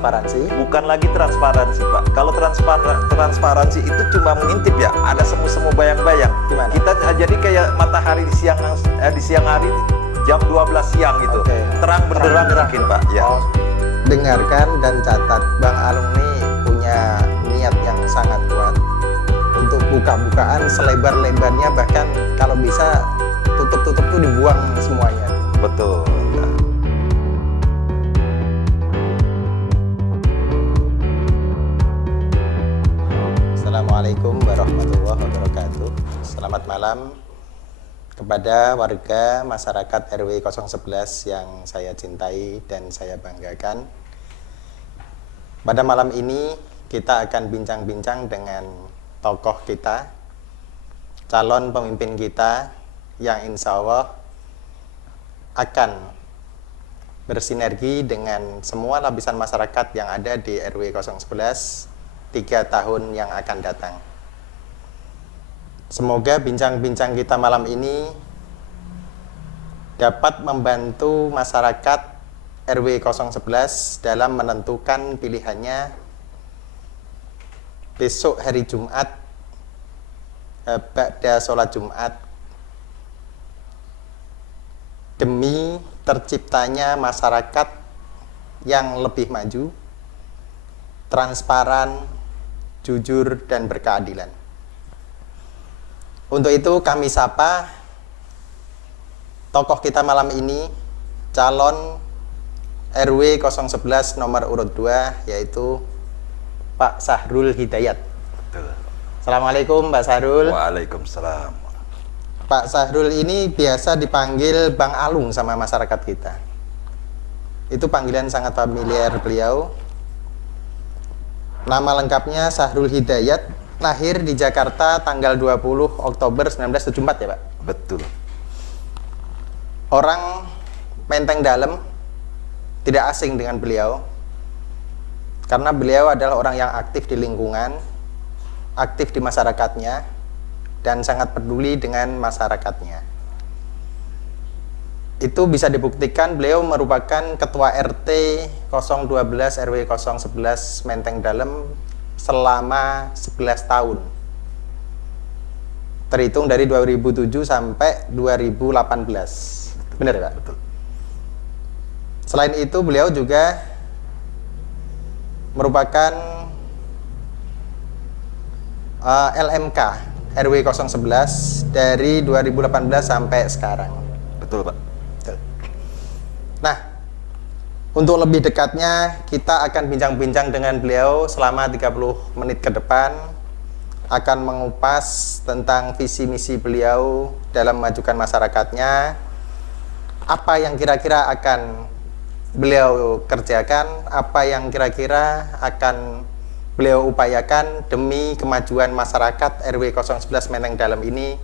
transparansi? Bukan lagi transparansi, Pak. Kalau transparansi itu cuma mengintip ya, ada semu-semu bayang-bayang. Gimana? Kita jadi kayak matahari di siang hari jam 12 siang gitu. Oke. Terang benderang mungkin, Pak. Ya. Oh, dengarkan dan catat, Bang Alung ini punya niat yang sangat kuat untuk buka-bukaan selebar-lebarnya, bahkan kalau bisa tutup-tutup tuh dibuang semuanya. Betul. Assalamualaikum warahmatullahi wabarakatuh. Selamat malam kepada warga masyarakat RW 011 yang saya cintai dan saya banggakan. Pada malam ini kita akan bincang-bincang dengan tokoh kita, calon pemimpin kita yang insya Allah akan bersinergi dengan semua lapisan masyarakat yang ada di RW 011 3 tahun yang akan datang. Semoga bincang-bincang kita malam ini dapat membantu masyarakat RW 011 dalam menentukan pilihannya besok hari Jumat ba'da sholat Jumat, demi terciptanya masyarakat yang lebih maju, transparan, jujur, dan berkeadilan. Untuk itu kami sapa tokoh kita malam ini, calon RW 011 nomor urut 2, yaitu Pak Sahrul Hidayat. Betul. Assalamualaikum Pak Sahrul. Waalaikumsalam. Pak Sahrul ini biasa dipanggil Bang Alung sama masyarakat kita. Itu panggilan sangat familiar beliau. Nama lengkapnya Sahrul Hidayat, lahir di Jakarta tanggal 20 Oktober 1974 ya Pak? Betul. Orang Menteng Dalem tidak asing dengan beliau, karena beliau adalah orang yang aktif di lingkungan, aktif di masyarakatnya, dan sangat peduli dengan masyarakatnya. Itu bisa dibuktikan beliau merupakan ketua RT 012 RW 011 Menteng Dalem selama 11 tahun. Terhitung dari 2007 sampai 2018. Benar ya, Pak? Betul. Selain itu beliau juga merupakan LMK RW 011 dari 2018 sampai sekarang. Betul, Pak. Nah, untuk lebih dekatnya kita akan bincang-bincang dengan beliau selama 30 menit ke depan, akan mengupas tentang visi misi beliau dalam memajukan masyarakatnya, apa yang kira-kira akan beliau kerjakan, apa yang kira-kira akan beliau upayakan demi kemajuan masyarakat RW 011 Menteng Dalem ini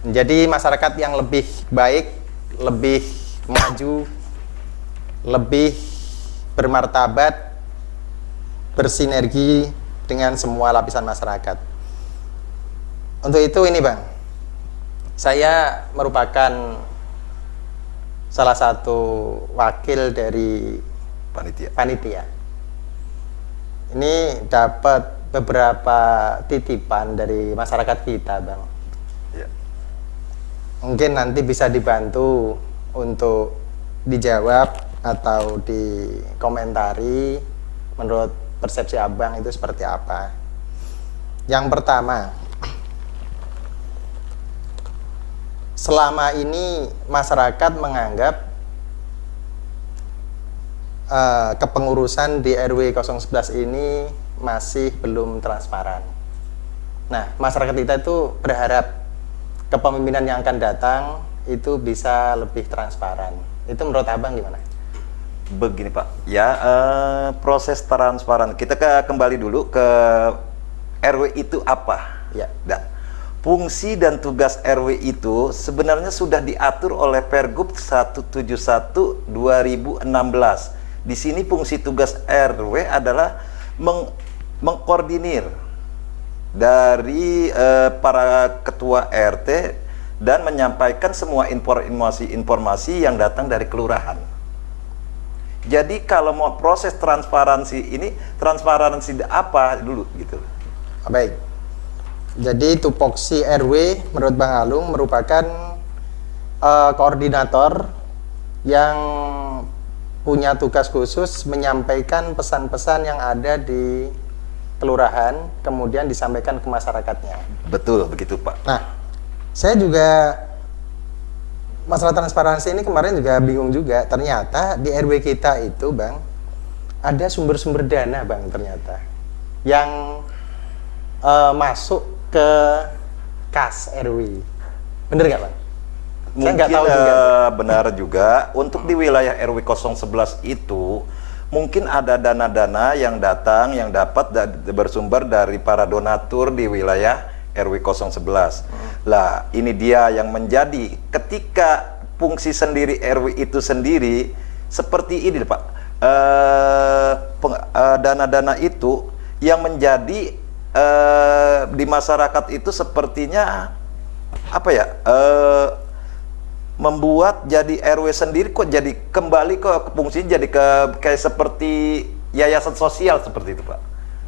menjadi masyarakat yang lebih baik, lebih maju, lebih bermartabat, bersinergi dengan semua lapisan masyarakat. Untuk itu ini Bang, saya merupakan salah satu wakil dari panitia. Ini dapat beberapa titipan dari masyarakat kita Bang. Ya. Mungkin nanti bisa dibantu untuk dijawab atau dikomentari menurut persepsi Abang itu seperti apa. Yang pertama, selama ini masyarakat menganggap kepengurusan di RW 011 ini masih belum transparan. Nah, masyarakat kita itu berharap kepemimpinan yang akan datang itu bisa lebih transparan. Itu menurut Abang gimana? Begini Pak, ya proses transparan. Kita kembali dulu ke RW itu apa? Ya. Nah, fungsi dan tugas RW itu sebenarnya sudah diatur oleh Pergub 171 2016. Di sini fungsi tugas RW adalah mengkoordinir dari para ketua RT dan menyampaikan semua informasi yang datang dari kelurahan. Jadi kalau mau proses transparansi ini, transparansi apa dulu gitu? Baik. Jadi tupoksi RW menurut Bang Alung merupakan koordinator yang punya tugas khusus menyampaikan pesan-pesan yang ada di kelurahan, kemudian disampaikan ke masyarakatnya. Betul, begitu Pak. Nah, saya juga masalah transparansi ini kemarin juga bingung juga. Ternyata di RW kita itu, Bang, ada sumber-sumber dana, Bang, ternyata yang masuk ke kas RW. Bener nggak, Bang? Saya Mungkin nggak tahu juga. benar juga untuk di wilayah RW 011 itu mungkin ada dana-dana yang datang yang dapat bersumber dari para donatur di wilayah RW 011. Lah, ini dia yang menjadi ketika fungsi sendiri RW itu sendiri seperti ini Pak. Dana-dana itu yang menjadi di masyarakat itu sepertinya apa ya? Membuat jadi RW sendiri kok jadi kembali ke fungsinya jadi kayak seperti yayasan sosial seperti itu Pak.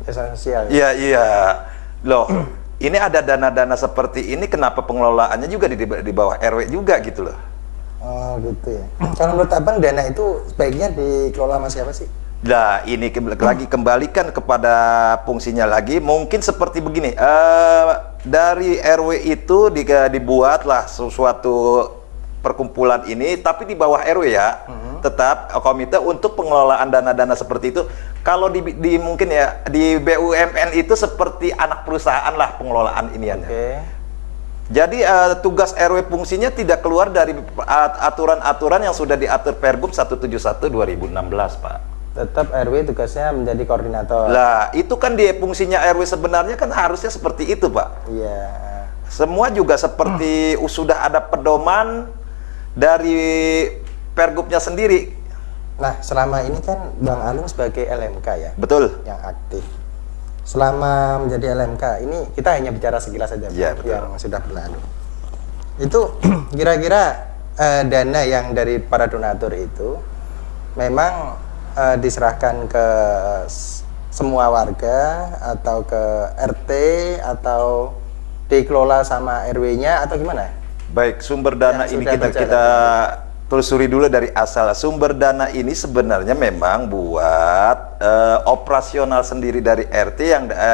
Yayasan sosial. Iya iya. Loh, ini ada dana-dana seperti ini kenapa pengelolaannya juga di bawah RW juga gitu loh. Oh gitu ya. Kalau menurut Abang dana itu sebaiknya dikelola sama siapa sih? Nah, ini lagi kembalikan kepada fungsinya lagi. Mungkin seperti begini. Dari RW itu dibuatlah sesuatu perkumpulan ini, tapi di bawah RW ya, tetap komite untuk pengelolaan dana-dana seperti itu. Kalau mungkin ya di BUMN itu seperti anak perusahaan lah pengelolaan iniannya. Oke. Jadi tugas RW fungsinya tidak keluar dari aturan-aturan yang sudah diatur Pergub 171 2016, Pak. Tetap RW tugasnya menjadi koordinator. Lah, itu kan dia fungsinya RW sebenarnya kan harusnya seperti itu, Pak. Iya. Semua juga seperti sudah ada pedoman dari Pergubnya sendiri. Nah, selama ini kan Bang Alung sebagai LMK ya, Betul. yang aktif. Selama menjadi LMK, ini kita hanya bicara sekilas saja, Iya, Bang, betul. yang sudah berlalu. Itu kira-kira dana yang dari para donatur itu memang diserahkan ke semua warga atau ke RT atau dikelola sama RW-nya atau gimana? Baik, sumber dana Yang ini sudah kita berjalan. telusuri dulu dari asal. Sumber dana ini sebenarnya memang buat operasional sendiri dari RT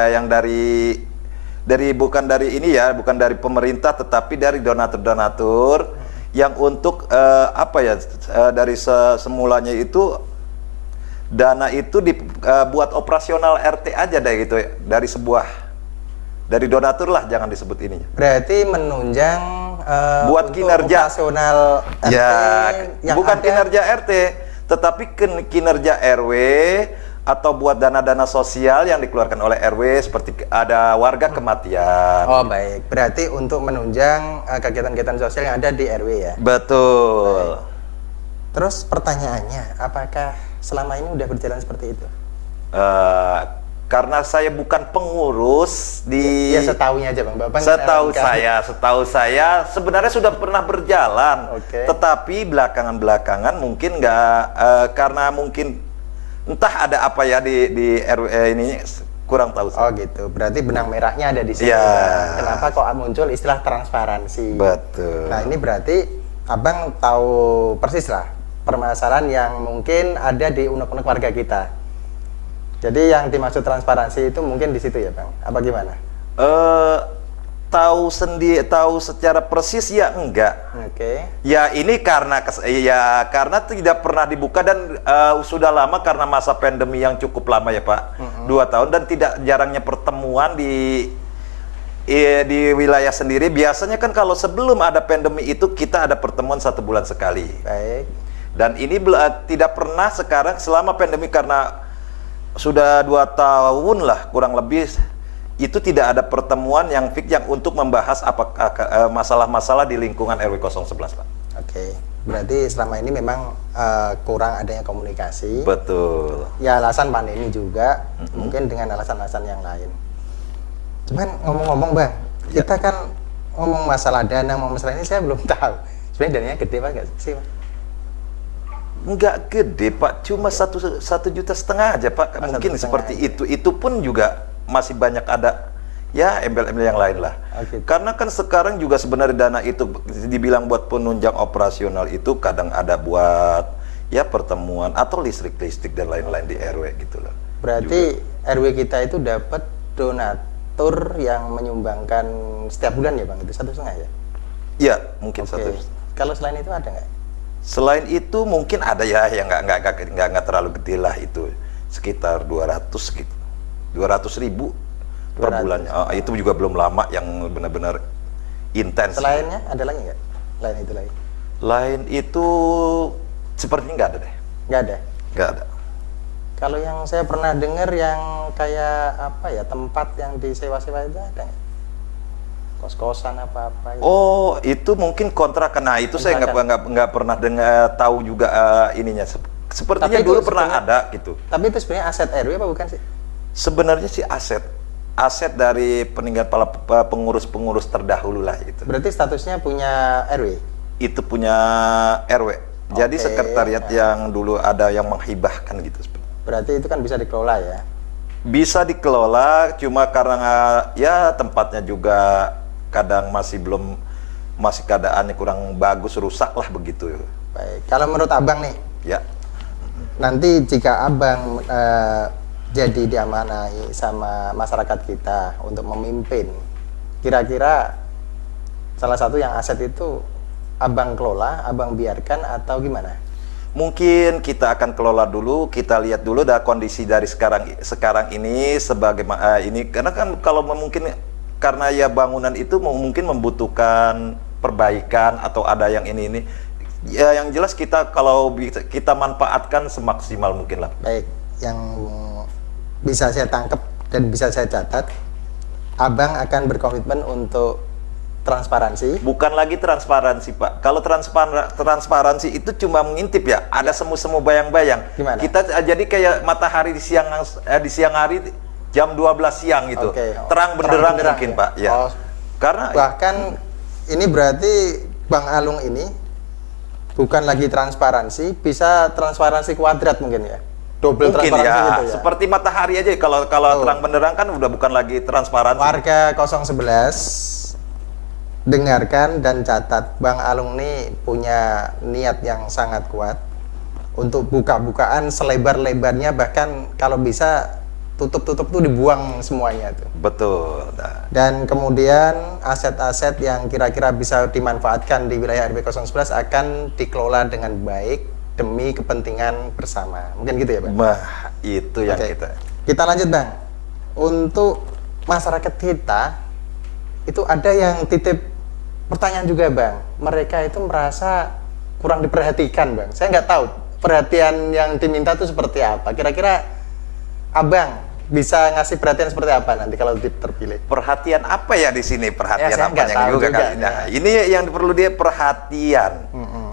yang dari bukan dari ini ya, bukan dari pemerintah tetapi dari donatur-donatur yang untuk apa ya dari semulanya itu dana itu dibuat operasional RT aja deh gitu ya, dari donatur lah, jangan disebut ininya. Berarti menunjang Buat untuk kinerja. operasional RT Ya, yang bukan ada. kinerja RT, tetapi kinerja RW atau buat dana-dana sosial yang dikeluarkan oleh RW seperti ada warga kematian. Oh baik, berarti untuk menunjang kegiatan-kegiatan sosial yang ada di RW ya. Betul. Terus pertanyaannya, apakah selama ini udah berjalan seperti itu? Karena saya bukan pengurus di Ya setahunya aja Bang, Bapak setahu saya sebenarnya sudah pernah berjalan, Oke. tetapi belakangan mungkin nggak karena mungkin entah ada apa ya di RW ini kurang tahu Oh saya. gitu, berarti benang merahnya ada di sini. Iya. Bang. Kenapa kok muncul istilah transparansi? Betul. Nah ini berarti Abang tahu persis lah permasalahan yang mungkin ada di unek-unek warga kita. Jadi yang dimaksud transparansi itu mungkin di situ ya Bang? Apa gimana? Tahu secara persis ya enggak. Oke. Ya ini karena karena tidak pernah dibuka dan sudah lama karena masa pandemi yang cukup lama ya Pak, 2 tahun, dan tidak jarangnya pertemuan di wilayah sendiri. Biasanya kan kalau sebelum ada pandemi itu kita ada pertemuan 1 bulan sekali. Baik. Dan ini tidak pernah sekarang selama pandemi karena sudah 2 tahun lah kurang lebih itu tidak ada pertemuan yang fix yang untuk membahas masalah-masalah di lingkungan RW 011 Pak. Oke. Berarti selama ini memang kurang adanya komunikasi. Betul. Ya alasan pandemi juga, mungkin dengan alasan-alasan yang lain. Cuman ngomong-ngomong Bang, Ya. kita kan ngomong masalah dana, ngomong masalah ini saya belum tahu. Sebenarnya dananya gede Pak nggak sih Bang? Nggak gede Pak, cuma 1,5 juta aja Pak, mungkin 1,5 seperti aja. itu pun juga masih banyak ada ya embel-embel yang lain lah. Oh, gitu. Karena kan sekarang juga sebenarnya dana itu dibilang buat penunjang operasional itu kadang ada buat ya pertemuan atau listrik dan lain-lain di RW gitu loh. Berarti RW kita itu dapat donatur yang menyumbangkan setiap bulan ya Bang, itu 1,5 ya? Ya mungkin Oke. satu. Kalau selain itu ada nggak? Selain itu mungkin ada ya yang nggak terlalu gede lah, itu sekitar 200 gitu, 200.000 per 200. bulannya. Itu juga belum lama yang benar-benar intens. Selainnya ada lagi nggak? Lain itu lagi? Lain itu sepertinya nggak ada deh, Nggak ada. nggak ada. Kalau yang saya pernah dengar yang kayak apa ya, tempat yang disewa-sewa itu ada nggak? Kos-kosan apa-apa gitu. Oh itu mungkin kontrakan. Nah itu saya nggak pernah dengar tahu juga ininya. Sepertinya Tapi itu dulu pernah sebenarnya- ada gitu. Tapi itu sebenarnya aset RW apa bukan sih? Sebenarnya sih aset dari peninggalan para pengurus-pengurus terdahulu lah gitu. Berarti statusnya punya RW? Itu punya RW. Jadi Oke. sekretariat yang dulu ada yang menghibahkan gitu. Berarti itu kan bisa dikelola ya? Bisa dikelola, cuma karena ya tempatnya juga kadang masih keadaannya kurang bagus, rusak lah begitu. Baik. Kalau menurut Abang nih, Ya. nanti jika Abang jadi diamanai sama masyarakat kita untuk memimpin, kira-kira salah satu yang aset itu Abang kelola, Abang biarkan atau gimana? Mungkin kita akan kelola dulu, kita lihat dulu kondisi dari sekarang ini sebagai ini, karena kan kalau mungkin karena ya bangunan itu mungkin membutuhkan perbaikan atau ada yang ini ya, yang jelas kita kalau kita manfaatkan semaksimal mungkin lah. Baik, yang bisa saya tangkap dan bisa saya catat, Abang akan berkomitmen untuk transparansi. Bukan lagi transparansi Pak, kalau transparansi itu cuma mengintip ya, ada semu-semu bayang-bayang. Gimana? Kita jadi kayak matahari di siang hari jam 12 siang gitu. Oke. Terang benderang Terang mungkin ya? Pak ya. Oh, Karena bahkan ini berarti Bang Alung ini bukan lagi transparansi, bisa transparansi kuadrat mungkin ya, double mungkin transparansi ya, gitu ya. seperti matahari aja kalau terang benderang kan udah bukan lagi transparansi. Warga 011 dengarkan dan catat, Bang Alung ini punya niat yang sangat kuat untuk buka-bukaan selebar-lebarnya, bahkan kalau bisa tutup-tutup tuh dibuang semuanya tuh. Betul. Nah, Dan kemudian aset-aset yang kira-kira bisa dimanfaatkan di wilayah RW 011 akan dikelola dengan baik demi kepentingan bersama. Mungkin gitu ya, Bang? itu yang Oke. kita. Lanjut, Bang. Untuk masyarakat kita, itu ada yang titip pertanyaan juga, Bang. Mereka itu merasa kurang diperhatikan, Bang. Saya nggak tahu perhatian yang diminta itu seperti apa. Kira-kira Abang bisa ngasih perhatian seperti apa nanti kalau terpilih? Perhatian apa ya di sini? Perhatian Ya, saya nggak apanya tahu juga juga, kali. Nah, ini yang perlu dia perhatian.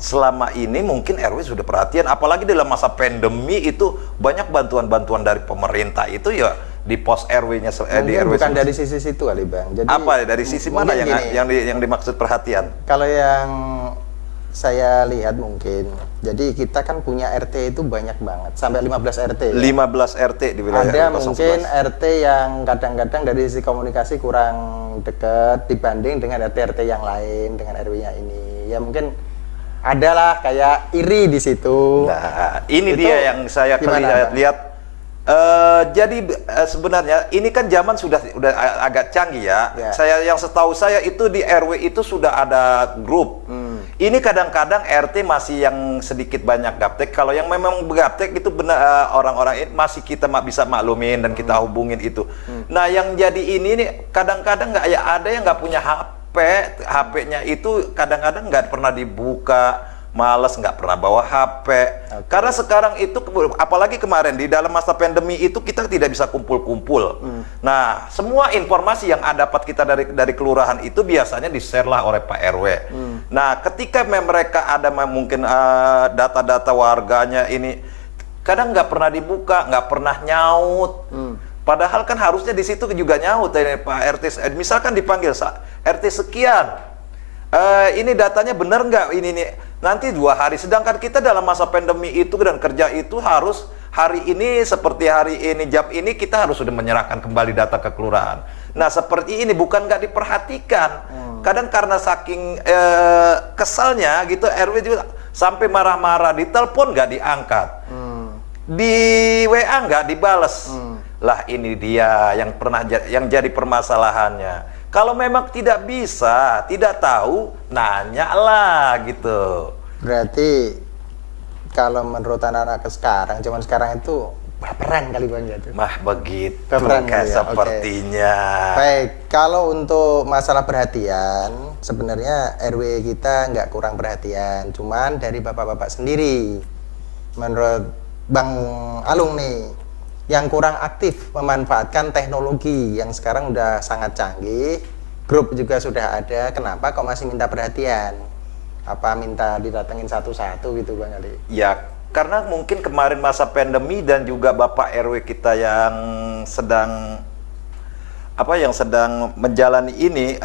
Selama ini mungkin RW sudah perhatian, apalagi dalam masa pandemi itu banyak bantuan-bantuan dari pemerintah itu ya di pos RW-nya di Mungkin RW. bukan dari sisi situ kali, Bang. Jadi Apa dari sisi mana mungkin gini, yang dimaksud perhatian? kalau yang saya lihat mungkin, jadi kita kan punya RT itu banyak banget, sampai 15 RT ya. 15 RT di wilayah Ada RW 011. mungkin RT yang kadang-kadang dari sisi komunikasi kurang dekat dibanding dengan RT-RT yang lain, dengan RW-nya ini. Ya mungkin adalah kayak iri di situ. Nah, ini Itu dia yang saya gimana, Bang? lihat. Jadi sebenarnya ini kan zaman sudah agak canggih ya. Ya. Yang setahu saya itu di RW itu sudah ada grup. Ini kadang-kadang RT masih yang sedikit banyak gaptek. Kalau yang memang gaptek itu benar orang-orang ini masih kita bisa maklumin dan kita hubungin itu. Nah, yang jadi ini nih kadang-kadang nggak ya, ada yang nggak punya HP, HP-nya itu kadang-kadang nggak pernah dibuka. Males, nggak pernah bawa HP. Karena sekarang itu, apalagi kemarin di dalam masa pandemi itu kita tidak bisa kumpul-kumpul. Nah, semua informasi yang dapat kita dari kelurahan itu biasanya di-share lah oleh Pak RW. Nah, ketika mereka ada mungkin data-data warganya ini, kadang nggak pernah dibuka, nggak pernah nyaut. Padahal kan harusnya di situ juga nyaut dari Pak RT. Misalkan dipanggil RT sekian. Ini datanya benar nggak ini nih? Nanti 2 hari. Sedangkan kita dalam masa pandemi itu dan kerja itu harus hari ini seperti hari ini jam ini kita harus sudah menyerahkan kembali data ke kelurahan. Nah seperti ini bukan nggak diperhatikan. Kadang karena saking kesalnya gitu RW juga sampai marah-marah, ditelepon nggak diangkat, di WA nggak dibales. Lah ini dia yang jadi permasalahannya. Kalau memang tidak bisa, tidak tahu, nanya lah gitu. Berarti kalau menurut anak-anak sekarang, zaman sekarang itu baperan kali Bang gitu. Mah begitu Baperan kayak kali ya, sepertinya. Baik, kalau untuk masalah perhatian, sebenarnya RW kita nggak kurang perhatian, cuman dari bapak-bapak sendiri. Menurut Bang Alung nih, yang kurang aktif memanfaatkan teknologi yang sekarang udah sangat canggih, grup juga sudah ada, kenapa kok masih minta perhatian? Apa minta didatengin satu-satu gitu Bang Ali? Ya, karena mungkin kemarin masa pandemi dan juga Bapak RW kita yang sedang menjalani ini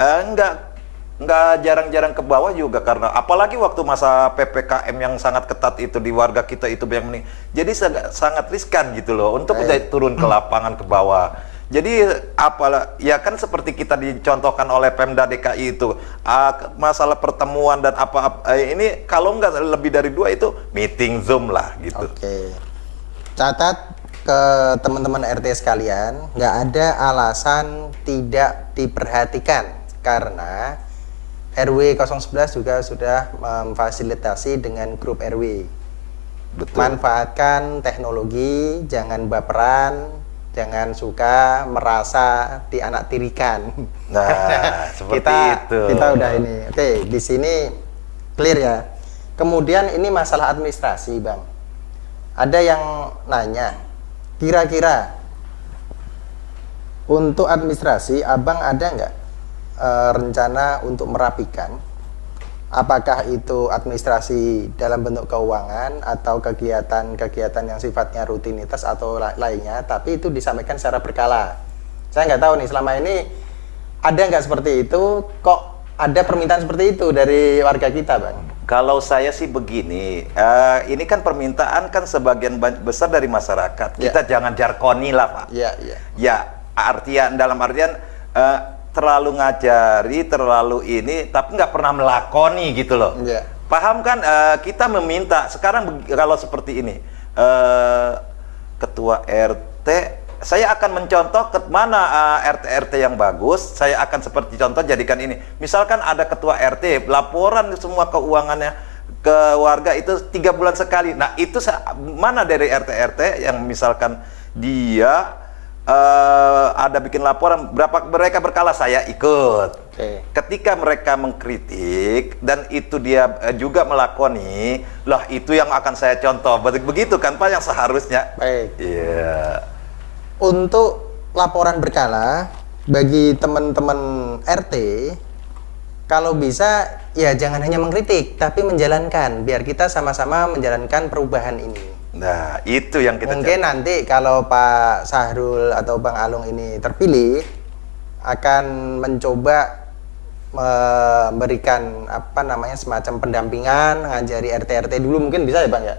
nggak jarang-jarang ke bawah juga, karena apalagi waktu masa PPKM yang sangat ketat itu di warga kita itu banyak meninggal. Jadi sangat riskan gitu loh untuk turun ke lapangan ke bawah. Jadi ya kan seperti kita dicontohkan oleh Pemda DKI itu, masalah pertemuan dan ini kalau nggak lebih dari 2 itu meeting Zoom lah gitu. Oke. Catat ke teman-teman RT sekalian, nggak ada alasan tidak diperhatikan karena RW 011 juga sudah memfasilitasi dengan grup RW. Betul. Manfaatkan teknologi, jangan baperan, jangan suka merasa dianaktirikan. Nah, seperti itu. Kita udah ini. Oke, di sini clear ya. Kemudian ini masalah administrasi, Bang. Ada yang nanya, kira-kira untuk administrasi, Abang ada nggak rencana untuk merapikan? Apakah itu administrasi dalam bentuk keuangan atau kegiatan-kegiatan yang sifatnya rutinitas atau lainnya, tapi itu disampaikan secara berkala. Saya nggak tahu nih, selama ini ada nggak seperti itu, kok ada permintaan seperti itu dari warga kita, Bang? Kalau saya sih begini, ini kan permintaan kan sebagian besar dari masyarakat. Kita jangan jarkoni lah, Pak. Ya, dalam artian terlalu ngajari, terlalu ini, tapi nggak pernah melakoni gitu loh. Paham kan? Kita meminta sekarang kalau seperti ini, ketua RT, saya akan mencontoh ke mana RT-RT yang bagus. Saya akan seperti contoh jadikan ini. Misalkan ada ketua RT, laporan semua keuangannya ke warga itu 3 bulan sekali. Nah itu mana dari RT-RT yang misalkan dia ada bikin laporan berapa mereka berkala, saya ikut. Ketika mereka mengkritik dan itu dia juga melakoni, lah itu yang akan saya contoh. Begitu kan Pak yang seharusnya. Baik. Iya. Untuk laporan berkala bagi teman-teman RT, kalau bisa ya jangan hanya mengkritik tapi menjalankan, biar kita sama-sama menjalankan perubahan ini. Nah, itu yang kita mungkin nanti kalau Pak Sahrul atau Bang Alung ini terpilih akan mencoba memberikan semacam pendampingan, ngajari RT-RT dulu, mungkin bisa ya Bang ya?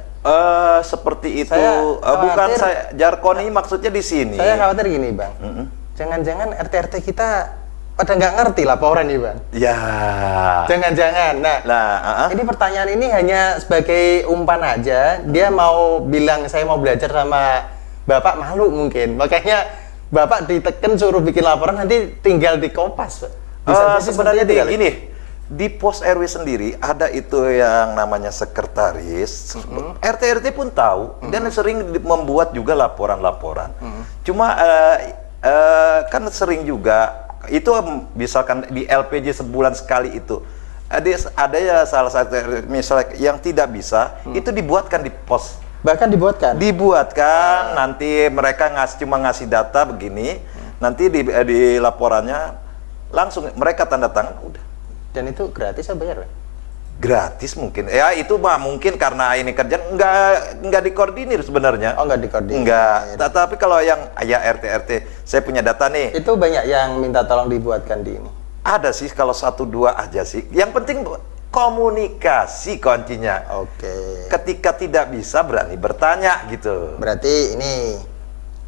Seperti itu. Bukan saya jarkoni maksudnya di sini. Saya khawatir gini Bang, jangan-jangan RT-RT kita pada nggak ngerti laporan nih Bang. Ya. Jangan-jangan. Ini pertanyaan ini hanya sebagai umpan aja. Dia mau bilang saya mau belajar sama Bapak, malu mungkin. Makanya Bapak diteken suruh bikin laporan, nanti tinggal dikopas. Sebenarnya gini, di pos RW sendiri ada itu yang namanya sekretaris. RT-RT pun tahu dan sering membuat juga laporan-laporan. Cuma kan sering juga itu misalkan di LPJ sebulan sekali itu ada ya salah satu misalnya yang tidak bisa itu dibuatkan di pos, bahkan dibuatkan nanti mereka cuma ngasih data begini, nanti di laporannya langsung mereka tanda tangan udah. Dan itu gratis atau bayar? Gratis mungkin ya, itu mah mungkin karena ini kerjaan nggak dikoordinir sebenarnya. Nggak dikoordinir. Tapi kalau yang RT saya punya data nih. Itu banyak yang minta tolong dibuatkan di ini. Ada sih kalau 1-2 aja sih. Yang penting komunikasi kuncinya. Oke. Ketika tidak bisa berani bertanya gitu. Berarti ini,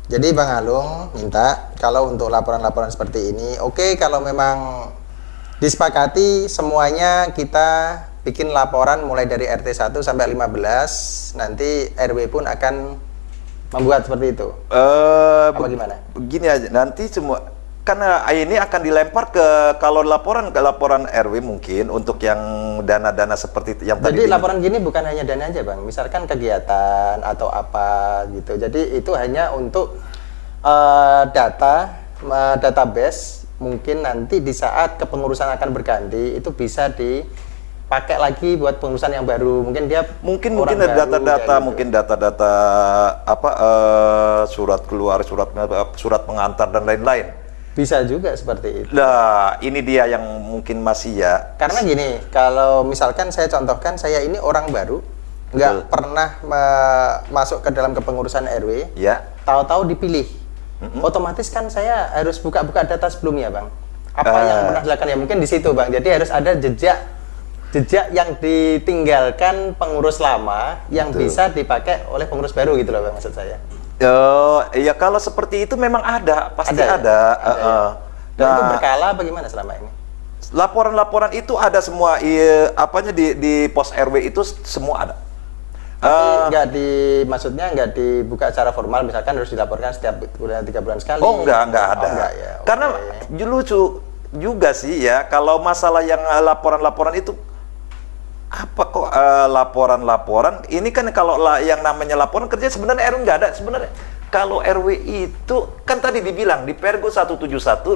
jadi Bang Alung minta kalau untuk laporan-laporan seperti ini, oke kalau memang disepakati semuanya kita bikin laporan mulai dari RT 1 sampai 15, nanti RW pun akan membuat seperti itu. Apa gimana? Begini aja, nanti semua karena ini akan dilempar ke kalau laporan RW mungkin untuk yang dana-dana seperti yang tadi. Jadi laporan gini bukan hanya dana aja Bang, misalkan kegiatan atau apa gitu. Jadi itu hanya untuk database, mungkin nanti di saat kepengurusan akan berganti itu bisa dipakai lagi buat pengurusan yang baru. Mungkin dia mungkin orang ada baru, data-data, kayak gitu. mungkin data-data apa surat keluar, surat pengantar dan lain-lain. Bisa juga seperti itu. Nah, ini dia yang mungkin masih ya. Karena gini, kalau misalkan saya contohkan, saya ini orang baru, nggak pernah masuk ke dalam kepengurusan RW, Ya. tahu-tahu dipilih. Otomatis kan saya harus buka-buka data sebelumnya, Bang. Apa yang pernah dilakukan ya mungkin di situ, Bang. Jadi harus ada jejak yang ditinggalkan pengurus lama yang Betul. bisa dipakai oleh pengurus baru gitu loh, Bang, maksud saya. Ya kalau seperti itu memang ada, pasti Ada ya? ada. Ya? Dan itu Nah, berkala bagaimana selama ini? laporan-laporan itu ada semua, apanya di pos RW itu semua ada. Tapi maksudnya nggak dibuka secara formal, misalkan harus dilaporkan setiap 3 bulan sekali. Oh enggak ada. Oh, enggak ya. Oke. Karena lucu juga sih ya kalau masalah yang laporan-laporan itu apa kok laporan-laporan ini kan kalau yang namanya laporan kerja sebenarnya RW nggak ada sebenarnya. Kalau RW itu kan tadi dibilang di Pergub 171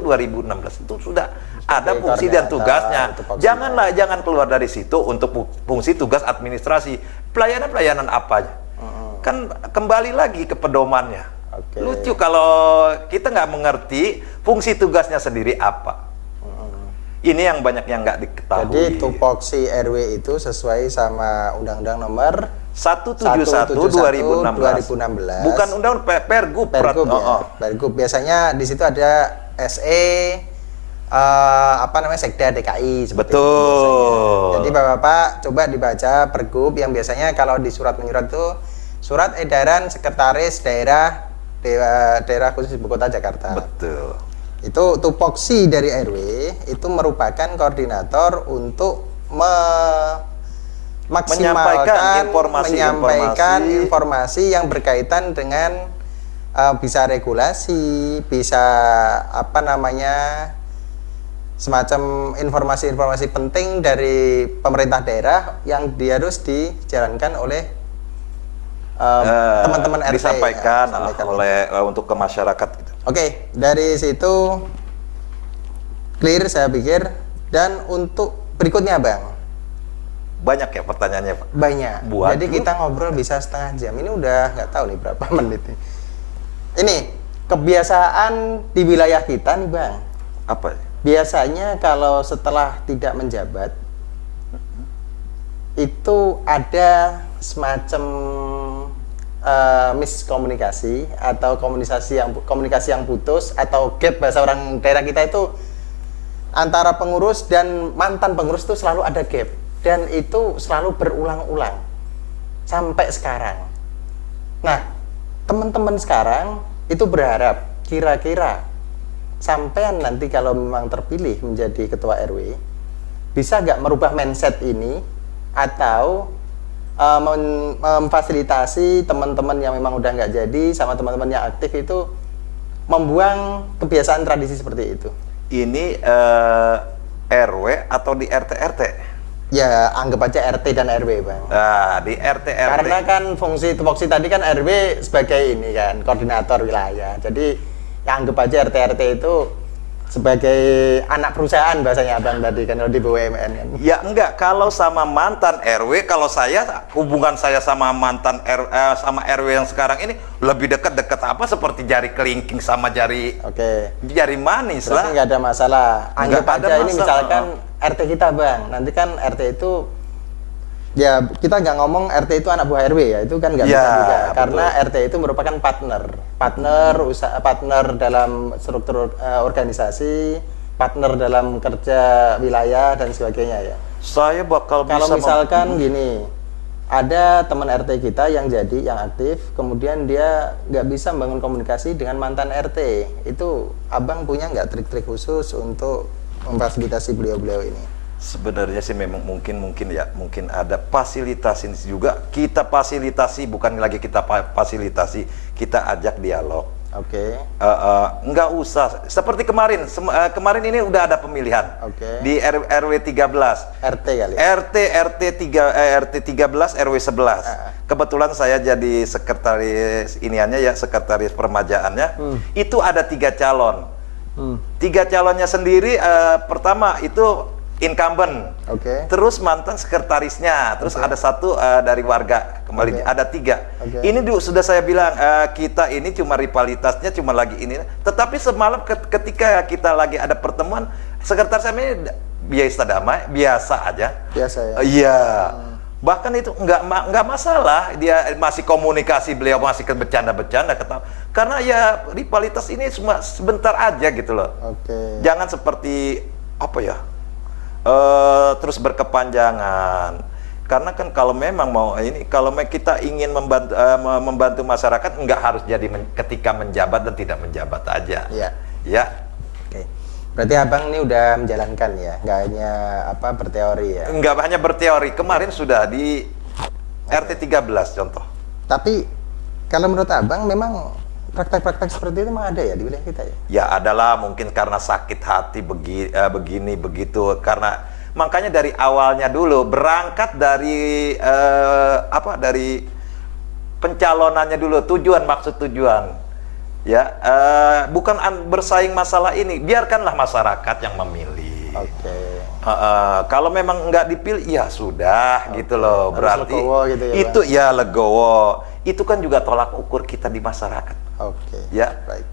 2016 itu sudah ada fungsi dan tugasnya. Jangan keluar dari situ untuk fungsi tugas administrasi. Pelayanan apa aja. Kan kembali lagi ke pedomannya. Oke. Lucu kalau kita nggak mengerti fungsi tugasnya sendiri apa. Ini yang banyak yang nggak diketahui. Jadi tupoksi RW itu sesuai sama Undang-Undang Nomor 171 2016. Bukan undang Pergub. Pergub ya. Pergub biasanya di situ ada SE Sekda DKI seperti itu Betul. biasanya. Jadi Bapak-bapak coba dibaca Pergub yang biasanya kalau di surat menyurat itu surat edaran sekretaris daerah khusus ibu kota Jakarta. Betul. Itu tupoksi dari RW itu merupakan koordinator untuk Menyampaikan informasi yang berkaitan dengan bisa regulasi, bisa semacam informasi-informasi penting dari pemerintah daerah yang harus dijalankan oleh teman-teman RT disampaikan ya, oleh untuk ke masyarakat gitu. Oke, dari situ clear saya pikir. Dan untuk berikutnya Bang, Banyak ya pertanyaannya, Pak. banyak. Buat Jadi lu. kita ngobrol bisa setengah jam. Ini udah nggak tahu nih berapa menit nih. Ini kebiasaan di wilayah kita nih Bang. Apa? Biasanya kalau setelah tidak menjabat itu ada semacam miskomunikasi atau komunikasi yang putus atau gap, bahasa orang daerah kita itu antara pengurus dan mantan pengurus itu selalu ada gap, dan itu selalu berulang-ulang sampai sekarang. Nah, teman-teman sekarang itu berharap kira-kira sampean nanti kalau memang terpilih menjadi ketua RW bisa nggak merubah mindset ini atau memfasilitasi teman-teman yang memang udah nggak jadi sama teman-teman yang aktif itu membuang kebiasaan tradisi seperti itu. Ini RW atau di RT-RT? Ya anggap aja RT dan RW Bang. Nah, di RT-RT. Karena kan fungsi tupoksi tadi kan RW sebagai ini kan koordinator wilayah. Jadi ya anggap aja RT-RT itu sebagai anak perusahaan bahasanya Abang tadi kan, kalau di BUMN kan. Ya enggak, kalau sama mantan RW, kalau hubungan saya sama sama RW yang sekarang ini lebih dekat apa seperti jari kelingking sama jari manis Berarti lah. nggak ada masalah. Anggap Nggak ada aja ini masalah. misalkan RT kita Bang. Nanti kan RT itu ya kita nggak ngomong RT itu anak buah RW ya, itu kan nggak Ya, bisa juga. betul. Karena RT itu merupakan partner dalam struktur organisasi, partner dalam kerja wilayah dan sebagainya ya. Saya bakal Kalau bisa misalkan gini, ada teman RT kita yang aktif, kemudian dia nggak bisa membangun komunikasi dengan mantan RT, itu abang punya nggak trik-trik khusus untuk memfasilitasi beliau-beliau ini? sebenarnya sih memang mungkin ada fasilitasi juga, kita fasilitasi, bukan lagi kita fasilitasi, kita ajak dialog. Oke. Nggak usah seperti kemarin. Kemarin ini udah ada pemilihan di RW 13, RT kali. RT 13 RW 11. Kebetulan saya jadi sekretaris iniannya ya, sekretaris permajaannya. Itu ada 3 calon. 3 calonnya sendiri, pertama itu incumbent, terus mantan sekretarisnya, terus ada 1 dari warga, kembali ada 3. Ini sudah saya bilang, kita ini cuma rivalitasnya cuma lagi ini, tetapi semalam ketika kita lagi ada pertemuan, sekretaris kami biasa damai, biasa aja. Biasa ya. Iya. Bahkan itu nggak masalah, dia masih komunikasi, beliau masih bercanda-bercanda, ketawa. Karena ya rivalitas ini cuma sebentar aja gitu loh. Jangan seperti apa ya? Terus berkepanjangan, karena kan kalau memang mau ini, kalau kita ingin membantu masyarakat, nggak harus jadi ketika menjabat dan tidak menjabat aja. Ya. Oke. Berarti abang ini udah menjalankan ya, nggak hanya berteori ya? Nggak hanya berteori, kemarin sudah di RT 13 contoh. Tapi kalau menurut abang memang praktek-praktek seperti itu memang ada ya di wilayah kita ya? Ya adalah, mungkin karena sakit hati begini begitu, karena makanya dari awalnya dulu berangkat dari dari pencalonannya dulu, maksud tujuan ya, bukan bersaing masalah ini, biarkanlah masyarakat yang memilih. Kalau memang nggak dipilih ya sudah gitu loh, berarti gitu ya, itu ya legowo, itu kan juga tolak ukur kita di masyarakat. Ya, baik.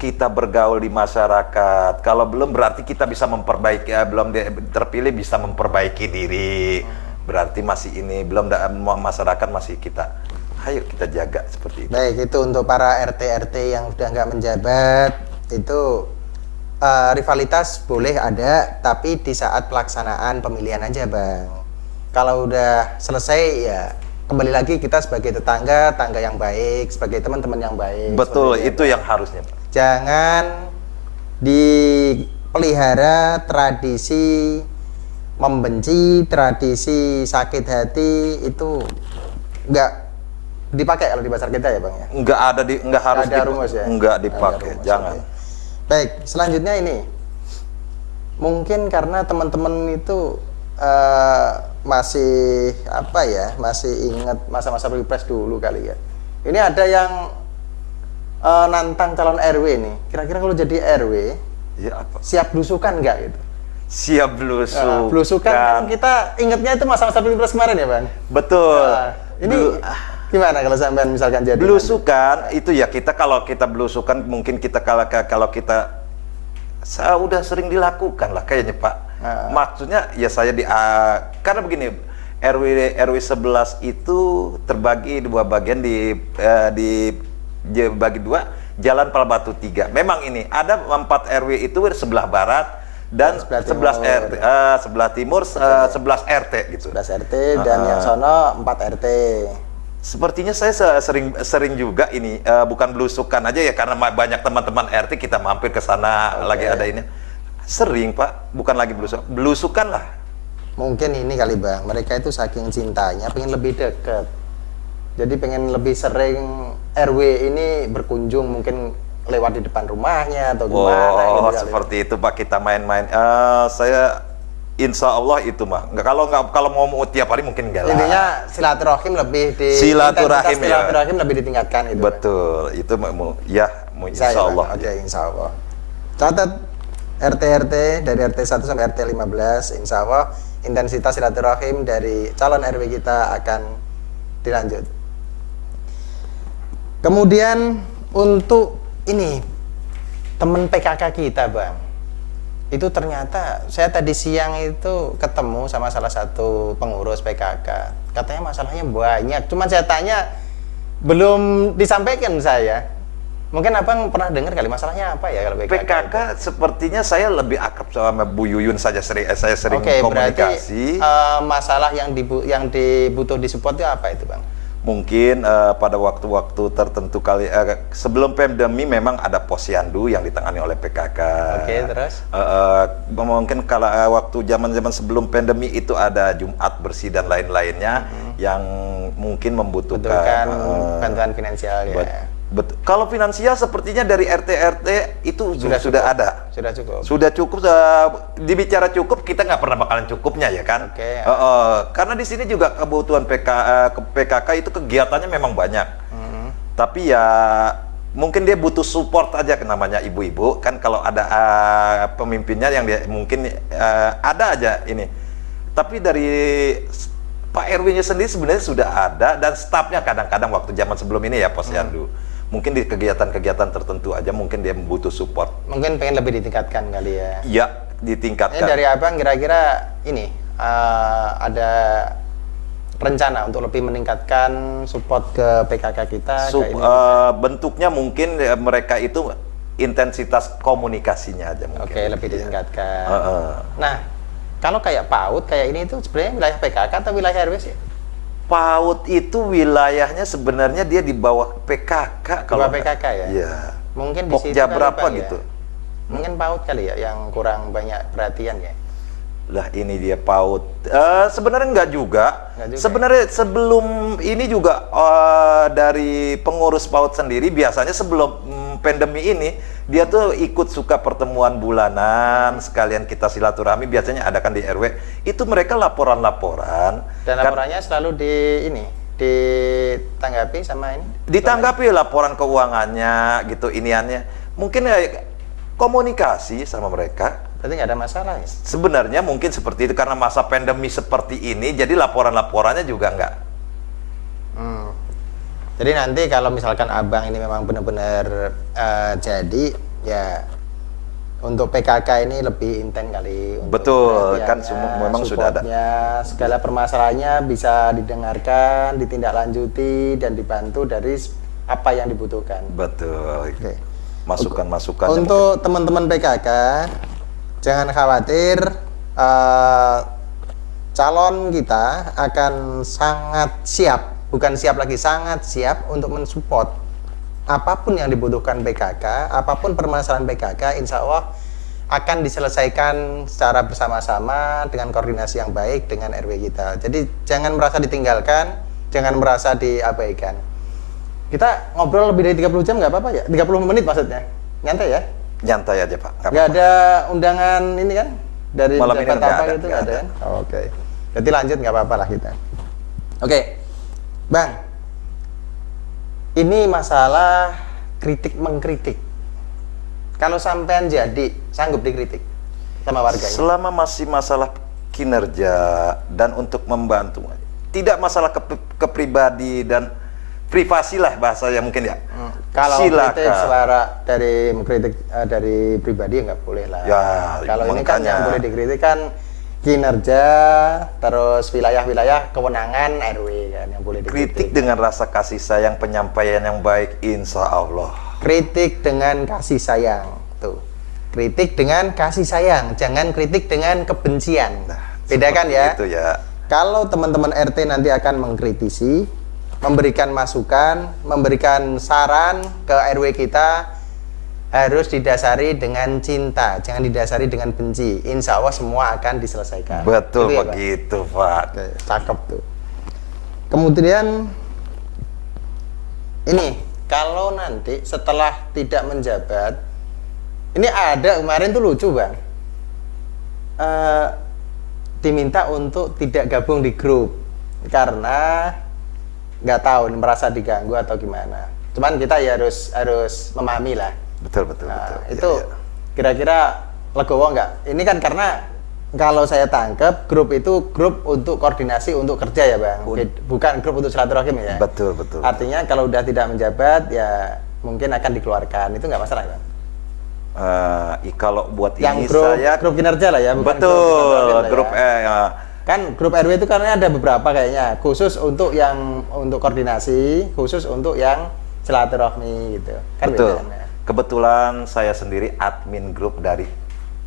Kita bergaul di masyarakat. Kalau belum berarti kita bisa memperbaiki, belum terpilih bisa memperbaiki diri. Berarti masih ini belum, masyarakat masih kita. Ayo kita jaga seperti itu. Baik, itu untuk para RT-RT yang sudah nggak menjabat, itu rivalitas boleh ada, tapi di saat pelaksanaan pemilihan aja, Bang. Kalau udah selesai ya kembali lagi kita sebagai tetangga yang baik, sebagai teman-teman yang baik. Betul, itu yang harusnya. Jangan dipelihara tradisi membenci, tradisi sakit hati, itu nggak dipakai kalau di pasar kita ya, Bang ya. Nggak harus rumus ya? Nggak dipakai, jangan. Baik, selanjutnya ini mungkin karena teman-teman itu masih masih ingat masa-masa pilpres dulu kali ya. Ini ada yang nantang calon RW nih. Kira-kira kalau jadi RW, ya apa? siap belusukan nggak gitu? Siap belusukan. Belusukan kan kita ingatnya itu masa-masa pilpres kemarin ya, Bang. Betul. Ini gimana kalau sampean misalkan jadi belusukan itu ya, kalau kita belusukan mungkin kita kalau kita udah sering dilakukan lah kayaknya, Pak. Maksudnya ya karena begini, RW 11 itu terbagi 2 bagian, dibagi 2, Jalan Palbatu 3. Memang ini ada 4 RW itu sebelah barat dan sebelah timur 11 RT gitu. 11 RT dan yang sono 4 RT. Sepertinya saya sering juga ini, bukan belusukan aja ya, karena banyak teman-teman RT kita mampir ke sana, lagi ada ini. Sering, Pak, bukan lagi belusukan lah. Mungkin ini kali, Bang, mereka itu saking cintanya pengen lebih dekat. Jadi pengen lebih sering RW ini berkunjung, mungkin lewat di depan rumahnya atau gimana gitu. Seperti itu, Pak, kita main-main. Saya insya Allah itu mah. Kalau mau tiap hari mungkin enggak lah. Intinya silaturahim lebih lebih ditingkatkan itu. Betul, kan? Itu ya insya Allah. Oke, insya Allah. Catat RT dari RT 1 sampai RT 15, insya Allah intensitas silaturahim dari calon RW kita akan dilanjut. Kemudian untuk ini teman PKK kita, Bang, itu ternyata saya tadi siang itu ketemu sama salah satu pengurus PKK, katanya masalahnya banyak, cuman saya tanya belum disampaikan saya. Mungkin abang pernah dengar kali masalahnya apa ya kalau PKK? PKK sepertinya saya lebih akrab sama Bu Yuyun saja, saya sering Oke, komunikasi. berarti masalah yang dibutuh disupport itu apa itu bang? Mungkin pada waktu-waktu tertentu sebelum pandemi memang ada posyandu yang ditangani oleh PKK. Oke, terus? Mungkin kalau waktu zaman-zaman sebelum pandemi itu ada Jumat bersih dan lain-lainnya yang mungkin membutuhkan bantuan finansial ya. Kalau finansial sepertinya dari RT itu sudah ada. Sudah cukup. Sudah cukup. Dibicara cukup, kita nggak pernah bakalan cukupnya ya kan. Oke. Karena di sini juga kebutuhan PKK itu kegiatannya memang banyak. Tapi ya mungkin dia butuh support aja, namanya ibu-ibu kan, kalau ada pemimpinnya yang dia mungkin ada aja ini. Tapi dari Pak RW-nya sendiri sebenarnya sudah ada, dan stafnya kadang-kadang waktu zaman sebelum ini ya posyandu. Mungkin di kegiatan-kegiatan tertentu aja mungkin dia butuh support. Mungkin pengen lebih ditingkatkan kali ya. Iya, ditingkatkan. Dari abang kira-kira ini ada rencana untuk lebih meningkatkan support ke PKK kita? Bentuknya mungkin mereka itu intensitas komunikasinya aja mungkin. Oke, lebih ditingkatkan. Nah, kalau kayak PAUD kayak ini itu sebenarnya wilayah PKK atau wilayah RW sih? PAUD itu wilayahnya sebenarnya dia di bawah PKK. Kalau PKK ya? Iya. Mungkin di situ Pokja berapa bang, gitu? Ya? Mungkin PAUD kali ya yang kurang banyak perhatian ya. Lah ini dia PAUD. Sebenarnya enggak juga. Sebenarnya sebelum ini juga dari pengurus PAUD sendiri biasanya sebelum pandemi ini dia tuh ikut suka pertemuan bulanan, sekalian kita silaturahmi, biasanya adakan di RW. Itu mereka laporan-laporan. Dan laporannya selalu ditanggapi sama ini? Ditanggapi laporan keuangannya gitu, iniannya. Mungkin komunikasi sama mereka. Berarti nggak ada masalah ya? Sebenarnya mungkin seperti itu, karena masa pandemi seperti ini, jadi laporan-laporannya juga nggak. Jadi nanti kalau misalkan abang ini memang benar-benar jadi, ya untuk PKK ini lebih intens kali. Betul, kan memang sudah ada. Segala permasalahannya bisa didengarkan, ditindaklanjuti, dan dibantu dari apa yang dibutuhkan. Betul. Oke. Masukan-masukan. Untuk teman-teman PKK, jangan khawatir, calon kita akan sangat siap, bukan siap lagi, sangat siap untuk mensupport apapun yang dibutuhkan PKK, apapun permasalahan PKK, insya Allah akan diselesaikan secara bersama-sama dengan koordinasi yang baik dengan RW kita. Jadi jangan merasa ditinggalkan, jangan merasa diabaikan. Kita ngobrol lebih dari 30 jam nggak apa-apa ya? 30 menit maksudnya? Nyantai ya? Nyantai aja Pak. Nggak ada undangan ini kan? Dari malam ini apa nggak gitu nggak ada kan? Oke. Jadi lanjut nggak apa-apa lah kita. Oke. Bang, ini masalah kritik mengkritik. Kalau sampean jadi sanggup dikritik sama warga ini? Selama masih masalah kinerja dan untuk membantu, tidak masalah kepribadi dan privasi lah bahasanya mungkin ya. Kalau silakan. kritik suara dari mengkritik dari pribadi nggak boleh lah. Ya, kalau ini kan makanya. yang boleh dikritik kan kinerja, terus wilayah-wilayah kewenangan RW kan yang boleh dikritik. Kritik dengan rasa kasih sayang, penyampaian yang baik, insya Allah. Kritik dengan kasih sayang, tuh. Kritik dengan kasih sayang, jangan kritik dengan kebencian. Bedakan ya. Itu ya. Kalau teman-teman RT nanti akan mengkritisi, memberikan masukan, memberikan saran ke RW kita, harus didasari dengan cinta, jangan didasari dengan benci. Insya Allah semua akan diselesaikan. Betul ya, begitu Pak. Oke, cakep tuh. Kemudian ini, kalau nanti setelah tidak menjabat, ini ada kemarin tuh lucu bang, diminta untuk tidak gabung di grup karena nggak tahu merasa diganggu atau gimana. Cuman kita ya harus memahami lah. Betul. Nah, betul. itu kira-kira legowo nggak? Ini kan karena kalau saya tangkap grup itu grup untuk koordinasi untuk kerja ya bang, bukan grup untuk silaturahim ya. Betul. Artinya kalau udah tidak menjabat ya mungkin akan dikeluarkan, itu nggak masalah bang. Kalau buat Yang ini grup kinerja lah ya, bukan betul grup ya. Kan grup RW itu karena ada beberapa kayaknya, khusus untuk yang untuk koordinasi, khusus untuk yang silaturahmi gitu. Kan Betul. bedanya. Kebetulan saya sendiri admin grup dari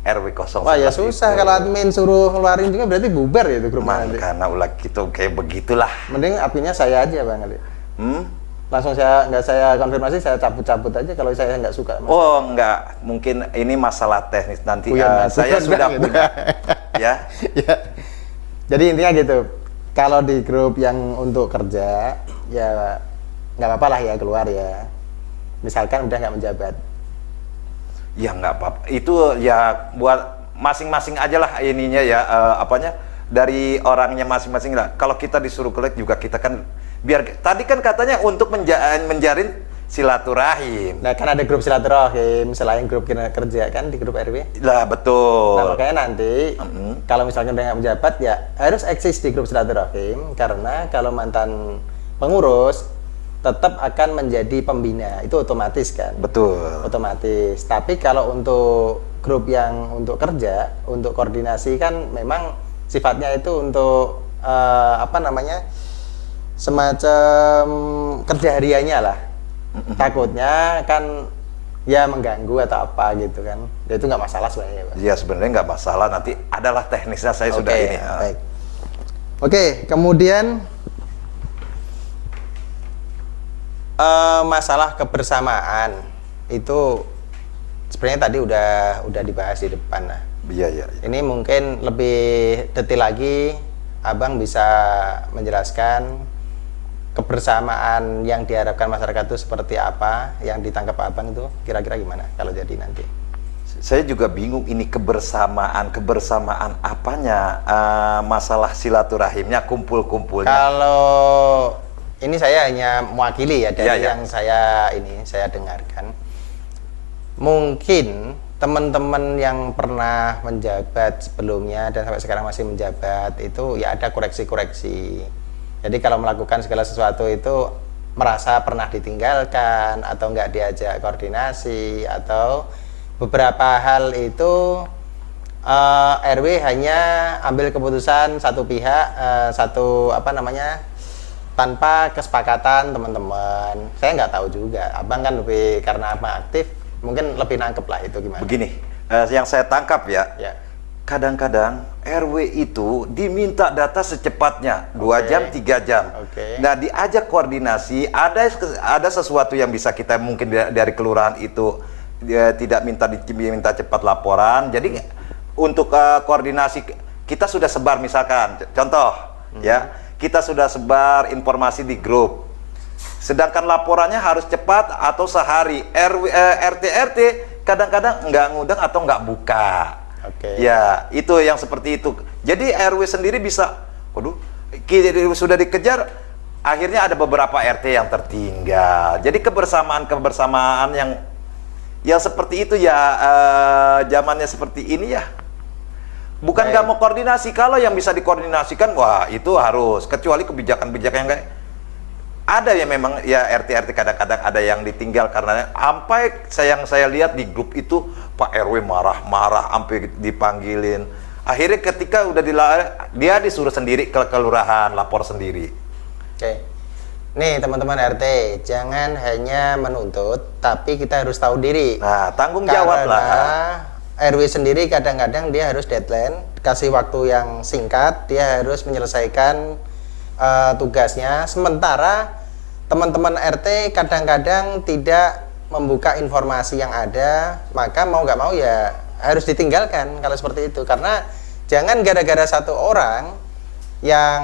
RW 011. Wah ya susah itu. kalau admin suruh ngeluarin juga berarti bubar ya itu grupnya nanti. Karena ulah gitu kayak begitulah. Mending adminnya saya aja Bang nanti. Hmm? Langsung saya konfirmasi, saya cabut-cabut aja kalau saya nggak suka. Mas. Oh enggak, mungkin ini masalah teknis nanti. Saya Bukan, sudah gitu. punya, ya. Ya. Jadi intinya gitu. Kalau di grup yang untuk kerja, ya nggak apa-apa lah ya keluar ya. Misalkan udah nggak menjabat. Ya nggak apa-apa. Itu ya buat masing-masing aja lah ininya ya, apanya dari orangnya masing-masing lah. Kalau kita disuruh keluar juga kita kan biar tadi kan katanya untuk menjarin silaturahim. Nah kan ada grup silaturahim selain grup kerja kan di grup RW. Lah betul. Nah makanya nanti kalau misalnya udah nggak menjabat ya harus eksis di grup silaturahim karena kalau mantan pengurus tetap akan menjadi pembina, itu otomatis kan? Betul. Otomatis. Tapi kalau untuk grup yang untuk kerja, untuk koordinasi kan memang sifatnya itu untuk apa namanya, semacam kerja hariannya lah. Takutnya kan ya mengganggu atau apa gitu kan? Ya itu nggak masalah sebenarnya, Pak. Ya sebenarnya nggak masalah, nanti adalah teknisnya saya sudah ini. Baik. Oke, kemudian masalah kebersamaan itu sebenarnya tadi udah dibahas di depan lah. Iya, iya. Ini mungkin lebih detail lagi, Abang bisa menjelaskan kebersamaan yang diharapkan masyarakat itu seperti apa, yang ditangkap Abang itu kira-kira gimana kalau jadi nanti? Saya juga bingung ini kebersamaan apanya, masalah silaturahimnya, kumpul-kumpulnya. Kalau ini saya hanya mewakili ya dari Ya. yang saya dengarkan. Mungkin teman-teman yang pernah menjabat sebelumnya dan sampai sekarang masih menjabat itu ya ada koreksi-koreksi. Jadi kalau melakukan segala sesuatu itu merasa pernah ditinggalkan atau nggak diajak koordinasi atau beberapa hal itu RW hanya ambil keputusan satu pihak, tanpa kesepakatan teman-teman. Saya nggak tahu juga. Abang kan lebih, karena abang aktif, mungkin lebih nangkep lah itu gimana. Begini, yang saya tangkap ya, Ya. kadang-kadang RW itu diminta data secepatnya, 2 jam, 3 jam. Oke. Nah, diajak koordinasi, ada sesuatu yang bisa kita mungkin dari kelurahan itu tidak minta cepat laporan. Jadi untuk koordinasi kita sudah sebar, misalkan contoh ya, kita sudah sebar informasi di grup. Sedangkan laporannya harus cepat atau sehari. RT kadang-kadang nggak ngundang atau nggak buka. Oke. Ya, itu yang seperti itu. Jadi RW sendiri bisa, waduh, sudah dikejar, akhirnya ada beberapa RT yang tertinggal. Jadi kebersamaan yang seperti itu ya, zamannya seperti ini ya. Bukan nggak mau koordinasi, kalau yang bisa dikoordinasikan, wah itu harus. Kecuali kebijakan-kebijakan yang kayak ada ya, memang ya RT kadang-kadang ada yang ditinggal karena sampai saya lihat di grup itu Pak RW marah-marah sampai dipanggilin. Akhirnya ketika udah dia disuruh sendiri ke kelurahan, lapor sendiri. Oke. Nih teman-teman RT, jangan hanya menuntut, tapi kita harus tahu diri. Nah, tanggung jawab lah. RW sendiri kadang-kadang dia harus deadline, kasih waktu yang singkat, dia harus menyelesaikan tugasnya. Sementara teman-teman RT kadang-kadang tidak membuka informasi yang ada, maka mau nggak mau ya harus ditinggalkan kalau seperti itu. Karena jangan gara-gara satu orang yang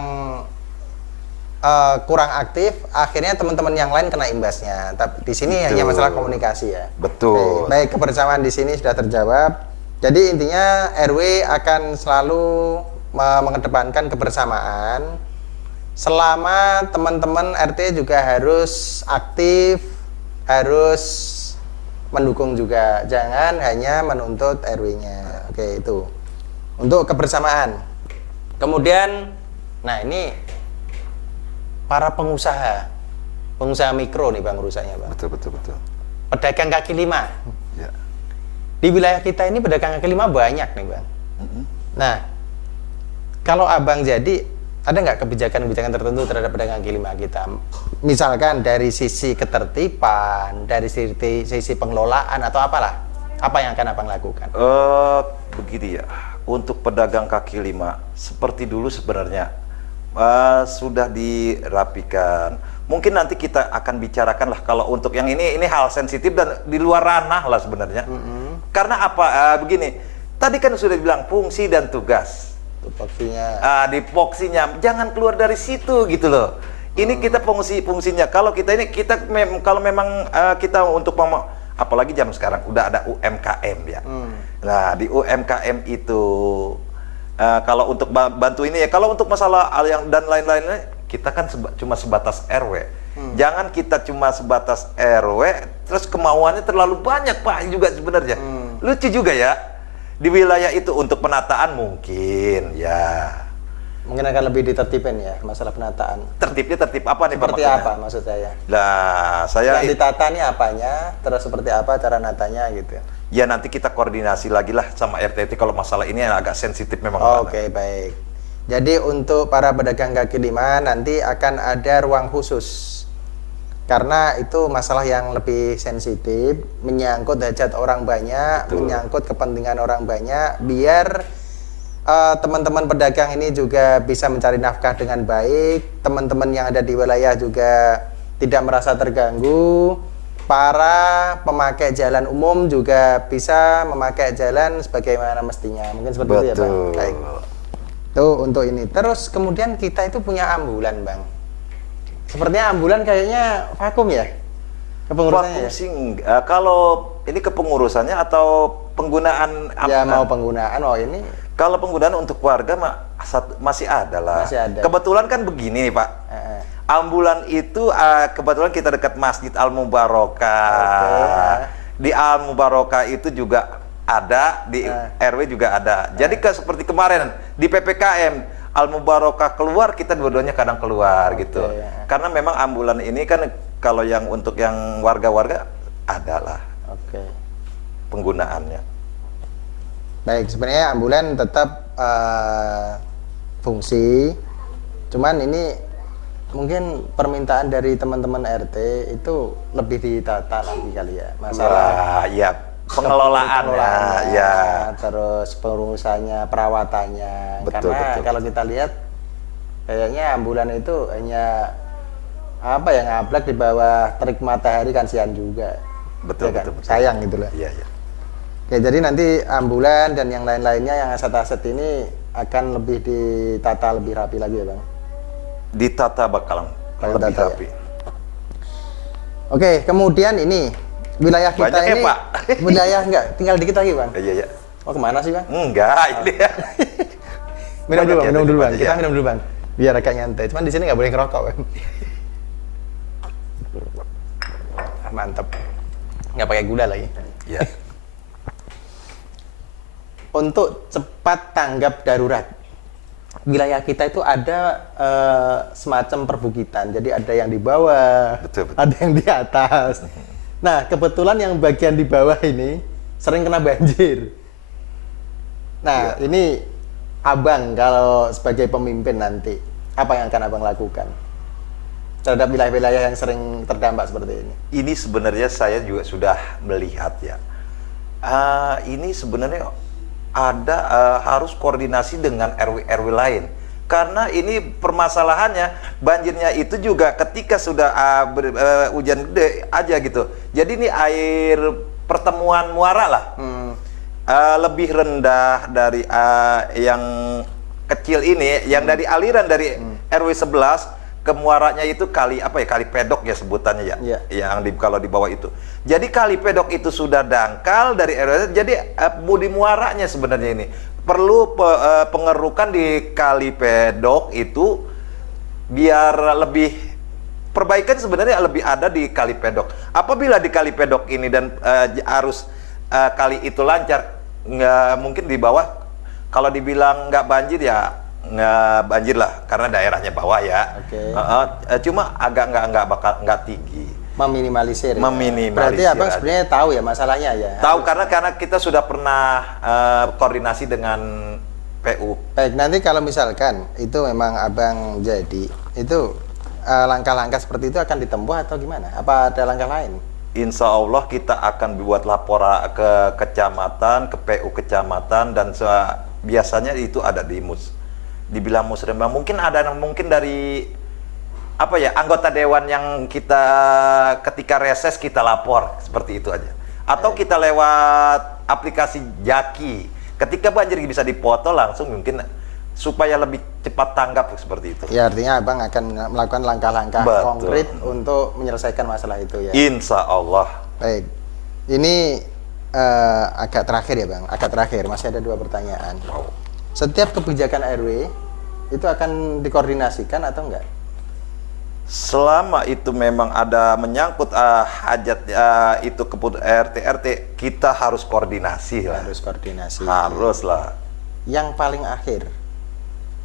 kurang aktif, akhirnya teman-teman yang lain kena imbasnya. Tapi di sini hanya masalah komunikasi ya. Betul. Baik, kebersamaan di sini sudah terjawab. Jadi intinya RW akan selalu mengedepankan kebersamaan. Selama teman-teman RT juga harus aktif, harus mendukung juga. Jangan hanya menuntut RW-nya. Oke, itu. Untuk kebersamaan. Kemudian, nah ini para pengusaha mikro nih Bang rusaknya Bang. Betul. Pedagang kaki lima. Ya. Di wilayah kita ini pedagang kaki lima banyak nih Bang. Nah, kalau Abang jadi ada nggak kebijakan-kebijakan tertentu terhadap pedagang kaki lima kita? Misalkan dari sisi ketertiban, dari sisi pengelolaan atau apalah, apa yang akan abang lakukan? Begini ya, untuk pedagang kaki lima seperti dulu sebenarnya sudah dirapikan. Mungkin nanti kita akan bicarakan lah kalau untuk yang ini hal sensitif dan di luar ranah lah sebenarnya. Karena apa? Begini, tadi kan sudah bilang fungsi dan tugas. Tupoksinya. Di poksinya jangan keluar dari situ gitu loh. Ini kita fungsinya. Kalau kita ini kalau memang kita untuk apalagi zaman sekarang udah ada UMKM ya. Nah di UMKM itu kalau untuk bantu ini ya, kalau untuk masalah yang dan lain-lainnya kita kan cuma sebatas RW. Jangan kita cuma sebatas RW terus kemauannya terlalu banyak Pak juga sebenarnya. Lucu juga ya. Di wilayah itu untuk penataan mungkin ya. Mungkin akan lebih ditertibin ya masalah penataan. Tertibnya tertib apa nih Pak Seperti maksudnya? apa maksud saya? Nah, saya Yang ditata nih apanya, terus seperti apa cara natanya gitu. ya nanti kita koordinasi lagi lah sama RTT kalau masalah ini yang agak sensitif memang. Oke, baik. Jadi untuk para pedagang kaki lima nanti akan ada ruang khusus. Karena itu masalah yang lebih sensitif, menyangkut hajat orang banyak, Betul. menyangkut kepentingan orang banyak, biar teman-teman pedagang ini juga bisa mencari nafkah dengan baik, teman-teman yang ada di wilayah juga tidak merasa terganggu, para pemakai jalan umum juga bisa memakai jalan sebagaimana mestinya. Mungkin seperti itu ya Bang. Baik. Tuh untuk ini. Terus kemudian kita itu punya ambulan Bang. Sepertinya ambulan kayaknya vakum ya? Kepengurusannya ya? Kalau ini kepengurusannya atau penggunaan Ya mau penggunaan, ini kalau penggunaan untuk warga masih ada lah. Masih ada. Kebetulan kan begini nih Pak. Ambulan itu kebetulan kita dekat Masjid Al Mubarokah. Di Al Mubarokah itu juga ada, di RW juga ada. Jadi seperti kemarin di PPKM Al Mubarokah keluar, kita dua-duanya kadang keluar gitu. Karena memang ambulan ini kan kalau yang untuk yang warga-warga adalah penggunaannya. Baik, sebenarnya ambulan tetap fungsi. Cuman ini mungkin permintaan dari teman-teman RT itu lebih ditata lagi kali ya. Masalah ya pengelolaannya, ya. Terus pengurusannya, perawatannya. Betul, Karena betul, kalau kita lihat kayaknya ambulan itu hanya apa ya, ngablak di bawah terik matahari kan sian juga. Betul, Ya kan? betul. Sayang gitu loh. Iya, iya. Oke, jadi nanti ambulan dan yang lain-lainnya yang aset-aset ini akan lebih ditata lebih rapi lagi ya Bang? Ditata bakalan lebih ditata, rapi. ya? Oke, kemudian ini wilayah kita Banyak ya, ini Pak? wilayah enggak, tinggal dikit lagi Bang. Iya, iya. Oh kemana sih Bang? Enggak, ini ya. Minum dulu Bang, Banyak ya, minum dulu Bang. banyak Kita ya. minum dulu Bang, biar agak nyantai. Cuman di sini nggak boleh ngerokok Bang. Mantep, nggak pakai gula lagi. Iya. Untuk cepat tanggap darurat, wilayah kita itu ada semacam perbukitan. Jadi ada yang di bawah, Betul, betul. ada yang di atas. Nah, kebetulan yang bagian di bawah ini sering kena banjir. Nah, ini Abang kalau sebagai pemimpin nanti, apa yang akan Abang lakukan terhadap wilayah-wilayah yang sering terdampak seperti ini? Ini sebenarnya saya juga sudah melihat ya. Ini sebenarnya ada harus koordinasi dengan RW-RW lain. Karena ini permasalahannya banjirnya itu juga ketika sudah hujan gede aja gitu. Jadi ini air pertemuan muara lah. Lebih rendah dari yang kecil ini, yang dari aliran dari RW 11 ke muaranya itu kali apa ya, kali pedok ya sebutannya ya, yang kalau di bawah itu. Jadi kali pedok itu sudah dangkal dari RW, jadi budi muaranya sebenarnya ini perlu pengerukan di kali pedok itu biar lebih perbaikan sebenarnya lebih ada di kali pedok. Apabila di kali pedok ini dan arus kali itu lancar, nggak mungkin di bawah. Kalau dibilang nggak banjir ya nggak banjir lah karena daerahnya bawah ya. Cuma agak nggak tinggi. Meminimalisir. Meminimalisir. Berarti Abang sebenarnya tahu ya masalahnya ya. Tahu karena kita sudah pernah koordinasi dengan PU. Baik, nanti kalau misalkan itu memang abang jadi, itu langkah-langkah seperti itu akan ditempuh atau gimana? Apa ada langkah lain? Insya Allah kita akan buat laporan ke kecamatan, ke PU kecamatan, dan biasanya itu ada di dibilang musrembang. Mungkin ada mungkin dari apa ya, anggota dewan yang kita ketika reses kita lapor seperti itu aja. Atau kita lewat aplikasi Jaki. Ketika banjir bisa dipoto langsung, mungkin supaya lebih cepat tanggap seperti itu. Ya, artinya abang akan melakukan langkah-langkah konkret untuk menyelesaikan masalah itu ya. Insya Allah. Baik, ini agak terakhir ya bang, agak terakhir, masih ada 2 pertanyaan. Setiap kebijakan RW itu akan dikoordinasikan atau enggak? Selama itu memang ada menyangkut hajat itu RT, kita harus koordinasi lah. Harus koordinasi. Harus lah. Yang paling akhir,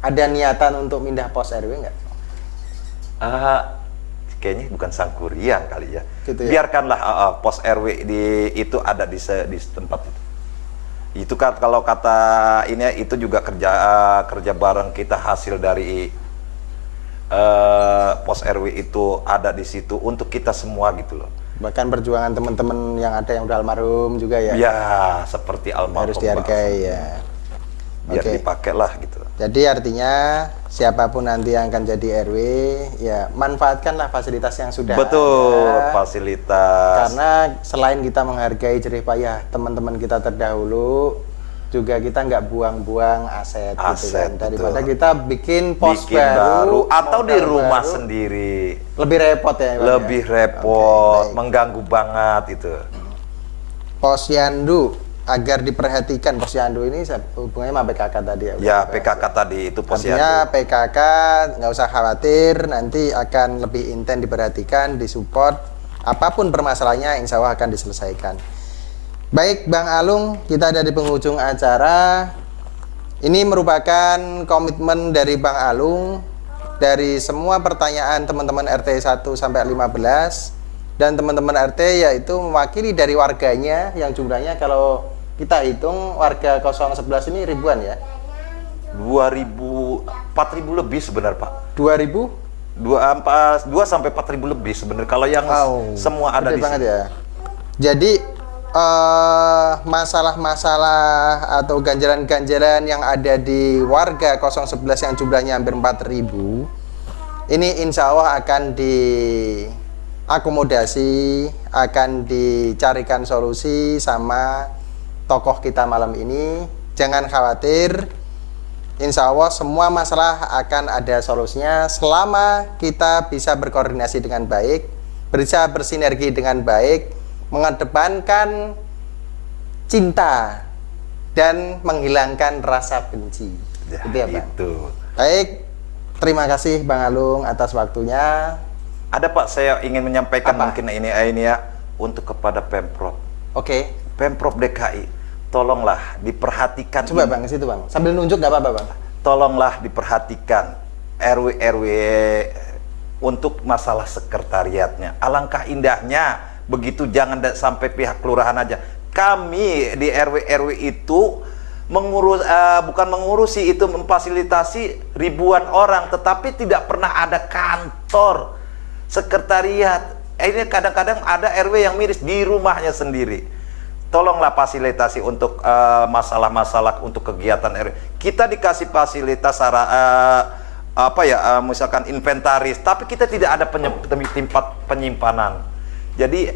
ada niatan untuk pindah pos RW enggak? Kayaknya bukan sangkuriang kali ya. Gitu ya? Biarkanlah pos RW itu ada di tempat itu. Itu kan kalau kata ini itu juga kerja bareng kita, hasil dari pos RW itu ada di situ untuk kita semua gitu loh. Bahkan perjuangan teman-teman yang ada yang udah almarhum juga ya? Ya, seperti almarhum. Harus dihargai ya. Biar dipakai lah gitu. Jadi artinya siapapun nanti yang akan jadi RW, ya manfaatkanlah fasilitas yang sudah Betul, ada. fasilitas. Karena selain kita menghargai jerih payah teman-teman kita terdahulu, juga kita nggak buang-buang aset gitu kan. Daripada kita bikin pos baru atau di rumah baru, sendiri. lebih repot ya. Lebih repot, mengganggu banget itu. Posyandu agar diperhatikan, posyandu ini hubungannya sama PKK tadi ya. Ya, PKK tadi itu posyandu. Artinya PKK nggak usah khawatir, nanti akan lebih intens diperhatikan, disupport. Apapun permasalahannya, insya Allah akan diselesaikan. Baik, Bang Alung, kita ada di penghujung acara. Ini merupakan komitmen dari Bang Alung dari semua pertanyaan teman-teman RT 1 sampai 15 dan teman-teman RT yaitu mewakili dari warganya yang jumlahnya kalau kita hitung warga 011 ini ribuan ya. 4.000 lebih sebenarnya, Pak. 2.000? 2 sampai 4.000 lebih sebenarnya kalau yang semua ada di sini. Ya. Jadi masalah-masalah atau ganjalan-ganjalan yang ada di warga 011 yang jumlahnya hampir 4.000 ini insya Allah akan diakomodasi, akan dicarikan solusi sama tokoh kita malam ini. Jangan khawatir, insya Allah semua masalah akan ada solusinya selama kita bisa berkoordinasi dengan baik, bisa bersinergi dengan baik, mengedepankan cinta dan menghilangkan rasa benci. Ya, gitu ya, Bang? itu. Baik, terima kasih Bang Alung atas waktunya. Ada Pak, saya ingin menyampaikan mungkin ini ya untuk kepada Pemprov. Oke. Pemprov DKI, tolonglah diperhatikan. Coba Bang, ke situ Bang. Sambil nunjuk nggak apa-apa Bang. Tolonglah diperhatikan RW untuk masalah sekretariatnya. Alangkah indahnya begitu, jangan sampai pihak kelurahan aja. Kami di RW itu bukan mengurusi itu, memfasilitasi ribuan orang, tetapi tidak pernah ada kantor sekretariat. Ini kadang-kadang ada RW yang miris di rumahnya sendiri. Tolonglah fasilitasi untuk masalah-masalah untuk kegiatan RW. Kita dikasih fasilitas misalkan inventaris, tapi kita tidak ada tempat penyimpanan. Jadi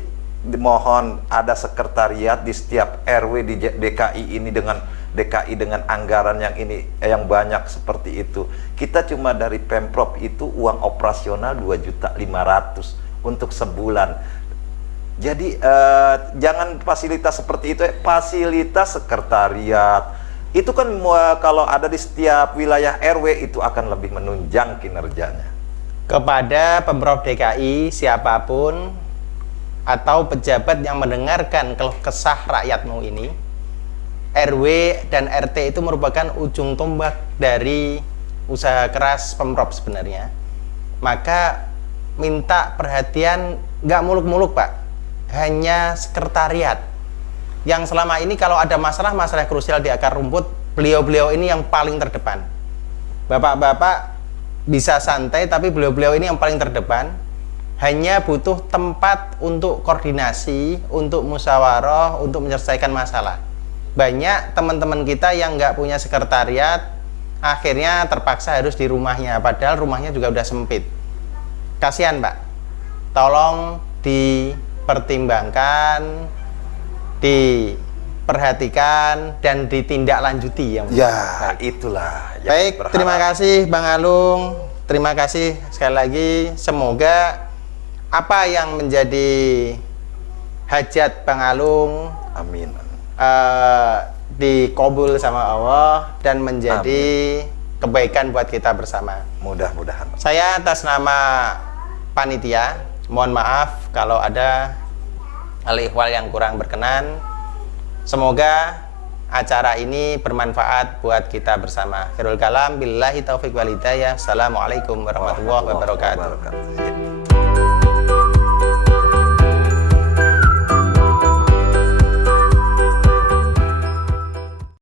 mohon ada sekretariat di setiap RW di DKI ini dengan anggaran yang banyak seperti itu. Kita cuma dari Pemprov itu uang operasional 2.500.000 untuk sebulan. Jadi jangan fasilitas seperti itu, fasilitas sekretariat. Itu kan kalau ada di setiap wilayah RW itu akan lebih menunjang kinerjanya. Kepada Pemprov DKI siapapun atau pejabat yang mendengarkan keluh kesah rakyatmu ini, RW dan RT itu merupakan ujung tombak dari usaha keras Pemprov sebenarnya. Maka minta perhatian nggak muluk-muluk Pak, hanya sekretariat yang selama ini kalau ada masalah krusial di akar rumput beliau-beliau ini yang paling terdepan. Bapak-bapak bisa santai, tapi beliau-beliau ini yang paling terdepan. Hanya butuh tempat untuk koordinasi, untuk musyawarah, untuk menyelesaikan masalah. Banyak teman-teman kita yang nggak punya sekretariat, akhirnya terpaksa harus di rumahnya, padahal rumahnya juga udah sempit. Kasihan, Pak. Tolong dipertimbangkan, diperhatikan, dan ditindaklanjuti yang Ya, itulah yang baik. berharap. Terima kasih Bang Alung, terima kasih sekali lagi. Semoga apa yang menjadi hajat Bang Alung Amin. dikabul sama Allah dan menjadi kebaikan buat kita bersama. Mudah-mudahan. Saya atas nama panitia, mohon maaf kalau ada hal-hal yang kurang berkenan. Semoga acara ini bermanfaat buat kita bersama. Khairul kalam billahi taufik wal hidayah. Assalamualaikum warahmatullahi wabarakatuh.